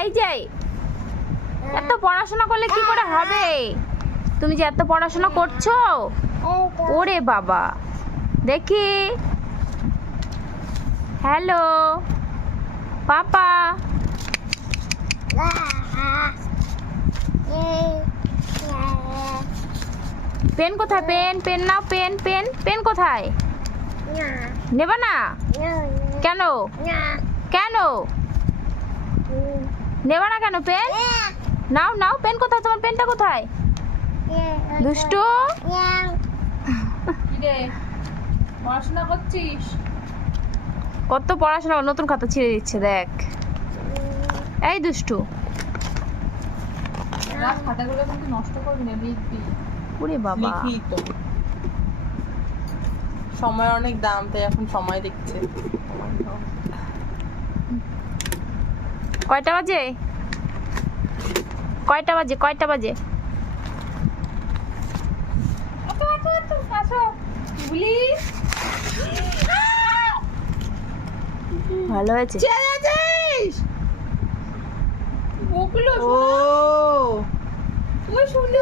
এই যে এত পড়াশোনা করলে কি করে হবে? তুমি যে এত পড়াশোনা করছো, ওরে বাবা দেখি। হ্যালো পাপা, পেন কোথায়? পেন পেন নাও, পেন পেন পেন কোথায়? নেবা না কেন? কেন নেবা না কেন? পেন নাও নাও, পেন কোথায়? তোমার পেনটা কোথায়? দুষ্টু, পড়াশোনা করছিস? কত পড়াশোনা, নতুন খাতা ছিঁড়ে দিচ্ছে দেখ। এই দুষ্টু, খাতাগুলো কিন্তু নষ্ট করবি না, লিখবি। ওরে বাবা, লিখি তো, সময় অনেক দাম, তাই এখন সময় দেখছে। কয়টা বাজে? কয়টা বাজে? কয়টা বাজে? ভালো হয়েছে। ওগুলো ও তুমি শুনলে